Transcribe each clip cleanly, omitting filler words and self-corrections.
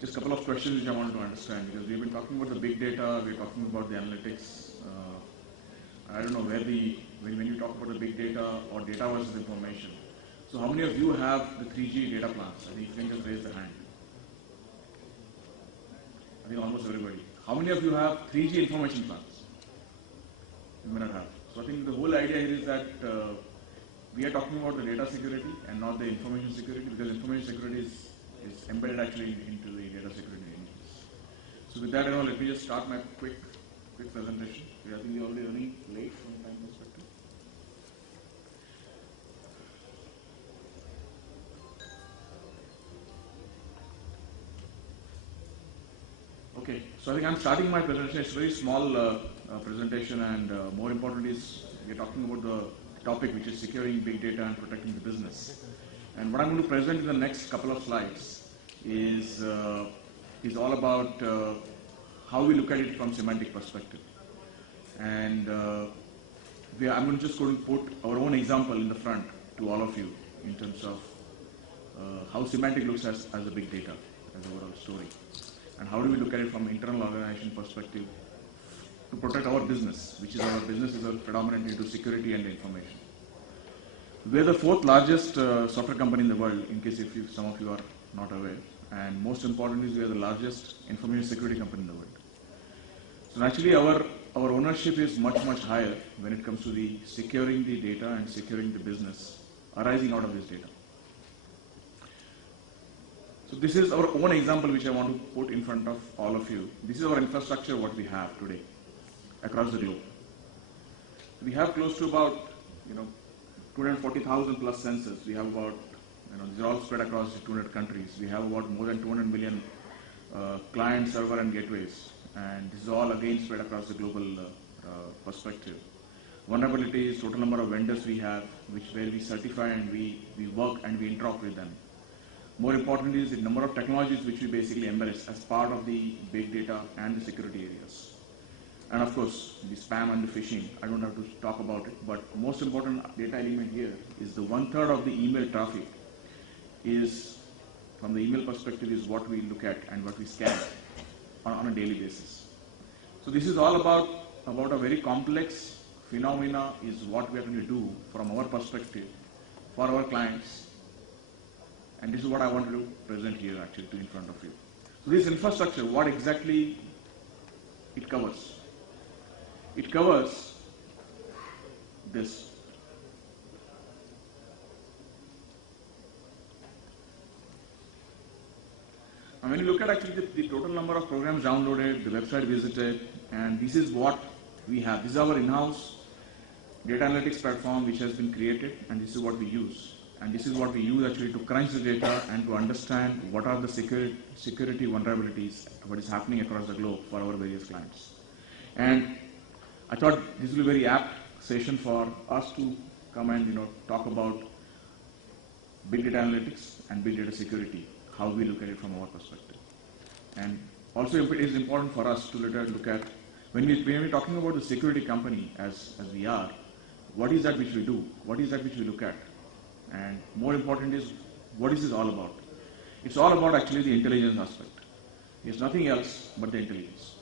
just a couple of questions which I wanted to understand, because we've been talking about the big data, we're talking about the analytics. I don't know where when you talk about the big data or data versus information. So how many of you have the 3G data plans? I think you can just raise the hand. I think almost everybody. How many of you have 3G information plans? You may not have. So I think the whole idea here is that we are talking about the data security and not the information security, because information security is embedded actually into the data security engines. So with that, let me just start my quick presentation. I think we're already running late from time perspective. Okay, so I think I'm starting my presentation. It's a very small presentation, and more importantly is we're talking about the topic, which is securing big data and protecting the business. And what I'm going to present in the next couple of slides is all about how we look at it from semantic perspective. And I'm just going to put our own example in the front to all of you in terms of how semantic looks as a big data, as an overall story. And how do we look at it from internal organization perspective to protect our business, which is our business is predominantly into security and information. We are the fourth largest software company in the world, in case some of you are not aware. And most importantly, we are the largest information security company in the world. So actually, our ownership is much higher when it comes to the securing the data and securing the business arising out of this data. So this is our own example, which I want to put in front of all of you. This is our infrastructure, what we have today across the globe. We have close to about 240,000 plus sensors. We have about, these are all spread across 200 countries. We have about more than 200 million client, server and gateways. And this is all again spread across the global perspective. Vulnerabilities, total number of vendors we have, where we certify and we work and we interact with them. More importantly is the number of technologies which we basically embrace as part of the big data and the security areas. And of course, the spam and the phishing, I don't have to talk about it, but most important data element here is the 1/3 of the email traffic is, from the email perspective, is what we look at and what we scan on a daily basis. So this is all about a very complex phenomena is what we are going to do from our perspective for our clients. And this is what I wanted to present here actually in front of you. So this infrastructure, what exactly it covers? It covers this. And when you look at actually the total number of programs downloaded, the website visited, and this is what we have. This is our in-house data analytics platform which has been created, and this is what we use. And this is what we use actually to crunch the data and to understand what are the security vulnerabilities, what is happening across the globe for our various clients. And I thought this will be a very apt session for us to come and talk about big data analytics and big data security, how we look at it from our perspective. And also it is important for us to look at, when we're talking about the security company as we are, what is that which we do? What is that which we look at? And more important is, what is this all about? It's all about actually the intelligence aspect. It's nothing else but the intelligence.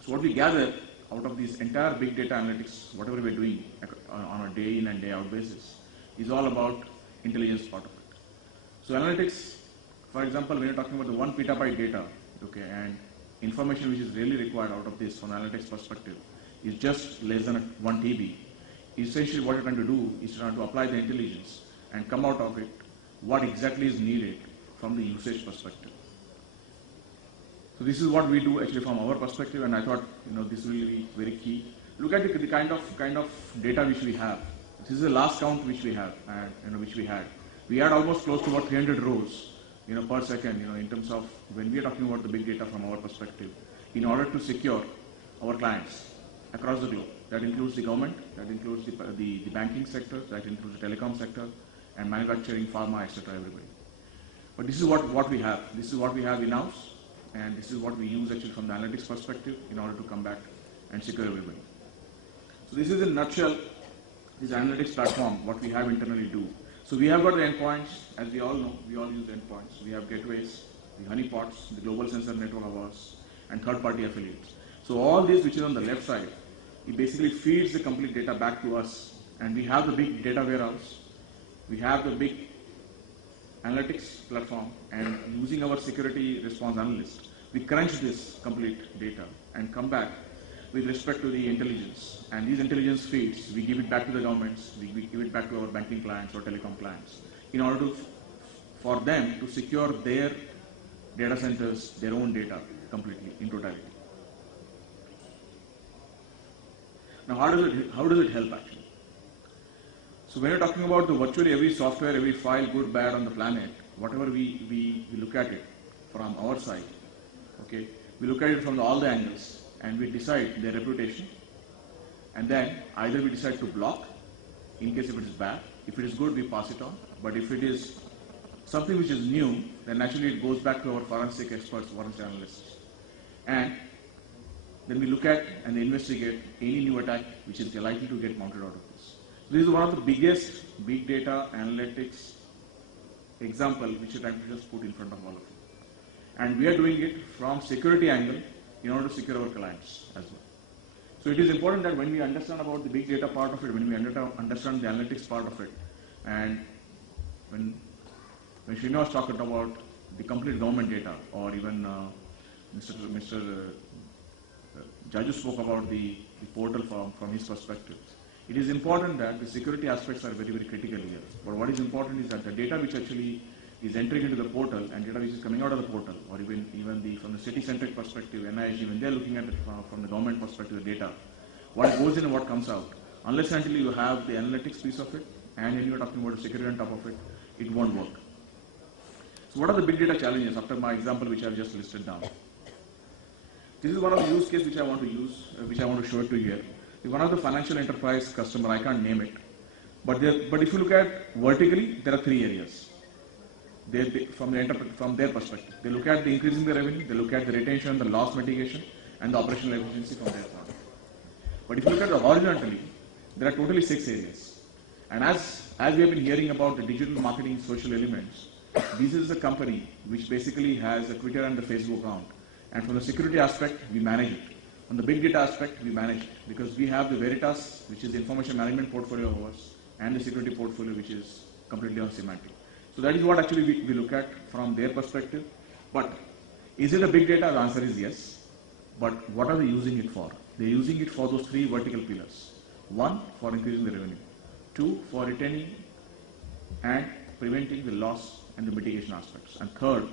So what we gather out of this entire big data analytics, whatever we're doing on a day in and day out basis, is all about intelligence part of it. So analytics, for example, when you're talking about the 1 petabyte data, okay, and information which is really required out of this from analytics perspective is just less than 1 TB. Essentially what you're trying to do is trying to apply the intelligence and come out of it what exactly is needed from the usage perspective. So this is what we do actually from our perspective, and I thought this will be very key. Look at the kind of data which we have. This is the last count which we have, which we had. We had almost close to about 300 rows, per second, in terms of when we are talking about the big data from our perspective, in order to secure our clients across the globe. That includes the government, that includes the banking sector, that includes the telecom sector, and manufacturing, pharma, etc. everybody. But this is what we have. This is what we have in-house, and this is what we use actually from the analytics perspective in order to come back and secure everybody. So this is in a nutshell, this analytics platform, what we have internally do. So we have got the endpoints, as we all know, we all use endpoints. We have gateways, the honeypots, the global sensor network of ours, and third-party affiliates. So all this which is on the left side, it basically feeds the complete data back to us, and we have the big data warehouse, we have the big analytics platform, and using our security response analyst, we crunch this complete data and come back with respect to the intelligence. And these intelligence feeds, we give it back to the governments, we give it back to our banking clients or telecom clients, in order to, for them to secure their data centers, their own data completely in totality. Now, how does it help actually? So when you're talking about the virtually every software, every file, good, bad on the planet, whatever we look at it from our side, okay, we look at it from all the angles and we decide their reputation, and then either we decide to block in case if it is bad. If it is good, we pass it on. But if it is something which is new, then naturally it goes back to our forensic experts, forensic analysts. And then we look at and investigate any new attack which is likely to get mounted out of this. This is one of the biggest big data analytics example which I just put in front of all of you. And we are doing it from security angle in order to secure our clients as well. So it is important that when we understand about the big data part of it, when we understand the analytics part of it, and when Srinivas talked about the complete government data, or even Mr. Jaju spoke about the portal from his perspective, it is important that the security aspects are very, very critical here. But what is important is that the data which actually is entering into the portal and data which is coming out of the portal, or even from the city-centric perspective, NISG, when they are looking at it from the government perspective, the data, what goes in and what comes out, unless and until you have the analytics piece of it, and when you are talking about the security on top of it, it won't work. So what are the big data challenges after my example which I have just listed down? This is one of the use cases which I want to use, which I want to show it to you here. One of the financial enterprise customer, I can't name it, but if you look at vertically, there are three areas. From their perspective, they look at the increasing the revenue, they look at the retention, the loss mitigation, and the operational efficiency from their product. But if you look at the horizontally, there are totally 6 areas. And as we have been hearing about the digital marketing social elements, this is a company which basically has a Twitter and the Facebook account. And from the security aspect, we manage it. On the big data aspect, we manage it because we have the Veritas, which is the information management portfolio of ours, and the security portfolio, which is completely on Symantec. So that is what actually we look at from their perspective. But is it a big data? The answer is yes. But what are they using it for? They're using it for those 3 vertical pillars. 1, for increasing the revenue. 2, for retaining and preventing the loss and the mitigation aspects. And 3rd,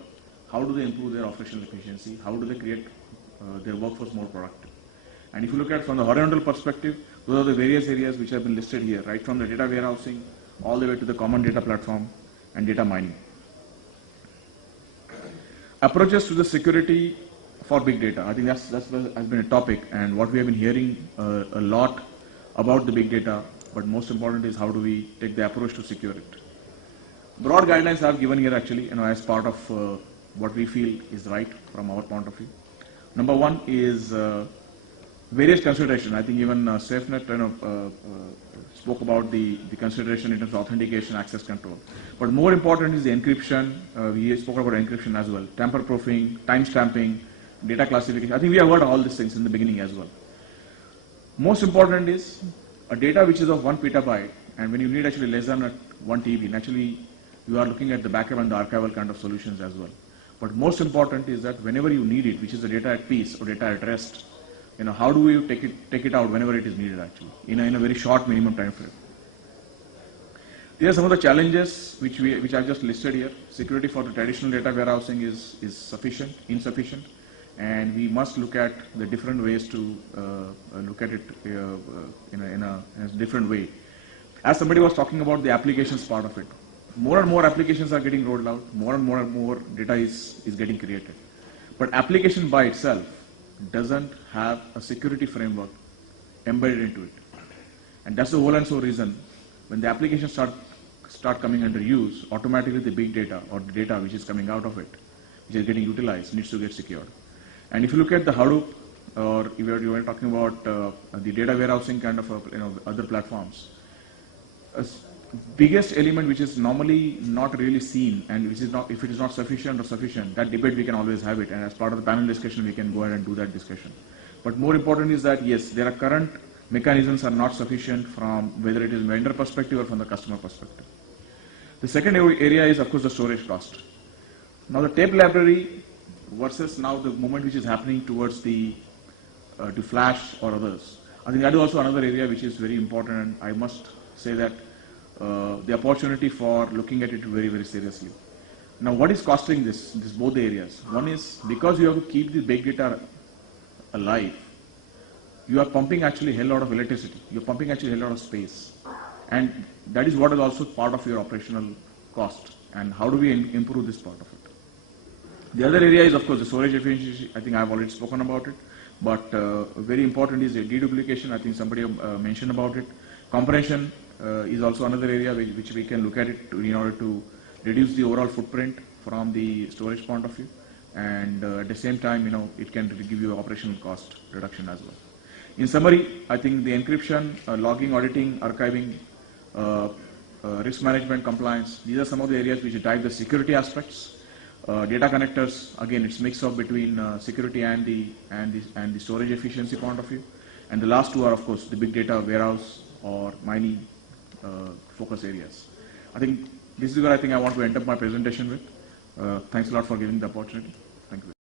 how do they improve their operational efficiency? How do they create their workforce more productive? And if you look at from the horizontal perspective, those are the various areas which have been listed here, right from the data warehousing all the way to the common data platform and data mining. Approaches to the security for big data. I think that's has been a topic, and what we have been hearing a lot about the big data, but most important is how do we take the approach to secure it. Broad guidelines I have given here actually, as part of what we feel is right from our point of view. Number 1 is various consideration. I think even SafeNet spoke about the consideration in terms of authentication, access control. But more important is the encryption. We spoke about encryption as well. Tamper-proofing, time-stamping, data classification. I think we have heard all these things in the beginning as well. Most important is a data which is of 1 petabyte, and when you need actually less than 1 TB, naturally you are looking at the backup and the archival kind of solutions as well. But most important is that whenever you need it, which is the data at peace or data at rest, how do we take it out whenever it is needed actually, in a very short minimum time frame. These are some of the challenges which I just listed here. Security for the traditional data warehousing is insufficient, and we must look at the different ways to look at it in a different way. As somebody was talking about the applications part of it, more and more applications are getting rolled out, more and more data is getting created. But application by itself doesn't have a security framework embedded into it. And that's the whole and sole reason when the applications start coming under use, automatically the big data or the data which is coming out of it, which is getting utilized, needs to get secured. And if you look at the Hadoop, or if you were talking about the data warehousing kind of other platforms, biggest element which is normally not really seen and which is not, if it is not sufficient or sufficient, that debate we can always have it, and as part of the panel discussion we can go ahead and do that discussion. But more important is that yes, there are current mechanisms are not sufficient from whether it is vendor perspective or from the customer perspective. The second area is of course the storage cost. Now the tape library versus now the movement which is happening towards the to flash or others. I think that is also another area which is very important, and I must say that the opportunity for looking at it very, very seriously. Now, what is costing this both the areas? One is because you have to keep the big data alive, you are pumping actually a hell lot of electricity. You are pumping actually a hell lot of space. And that is what is also part of your operational cost. And how do we improve this part of it? The other area is, of course, the storage efficiency. I think I have already spoken about it. But very important is the deduplication. I think somebody mentioned about it. Compression is also another area which we can look at it in order to reduce the overall footprint from the storage point of view. And at the same time, it can give you operational cost reduction as well. In summary, I think the encryption, logging, auditing, archiving, risk management, compliance, these are some of the areas which drive the security aspects. Data connectors, again, it's mix of between security and the storage efficiency point of view. And the last two are, of course, the big data warehouse or mining focus areas. I think this is where I think I want to end up my presentation with. Thanks a lot for giving the opportunity. Thank you.